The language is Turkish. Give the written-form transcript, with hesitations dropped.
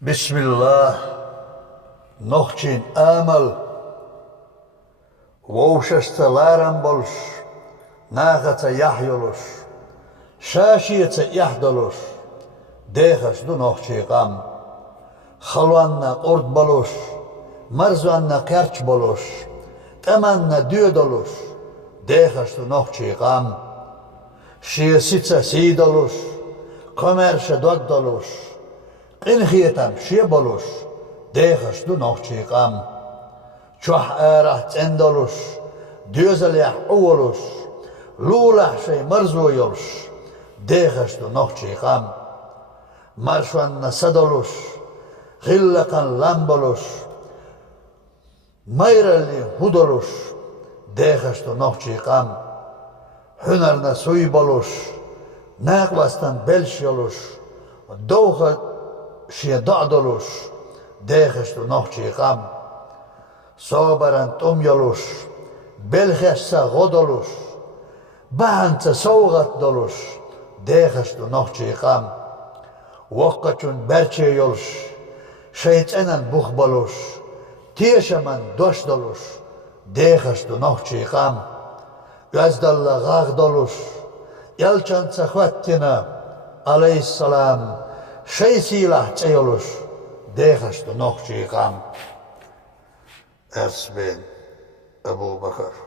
Bismillah, nohçin amal, vovşasta laran boluş, nağata yahyoluş, şaşiyete yahdoluş, dehasdu nohçi qam, halvanna ord boluş, marzuanna kerç boluş, tamanna düöd oluş, dehasdu nohçi qam, şiyesice sid oluş, komerşe dod oluş, qinhiyetam şiye boluş, dehasdu nohçi qam, çoh arah tsend oluş, düözeliyah oluş, lulah şey marzu yoluş, dehasdu nohçi qam, marşuanna sad oluş, gıllakan lam boluş, mayrali hud oluş, dehasdu nohçi qam, hünarna suy boluş, naqvastan belş yoluş, doğha şiye da'd oluş, dehasdu nohçi qam, sobaran tum yoluş, belhessa god oluş, bahanca soğgat doluş, dehasdu nohçi qam, vakkaçun berçe yoluş, şeytanan buh boluş, tiyeşaman doş doluş, dehasdu nohçi qam, gazdalla gağd oluş, yalçanca hvattina aleyhisselam, şey silah çeyoluş, dehasdu nohçi qam. Ers ben Ebu Bakar.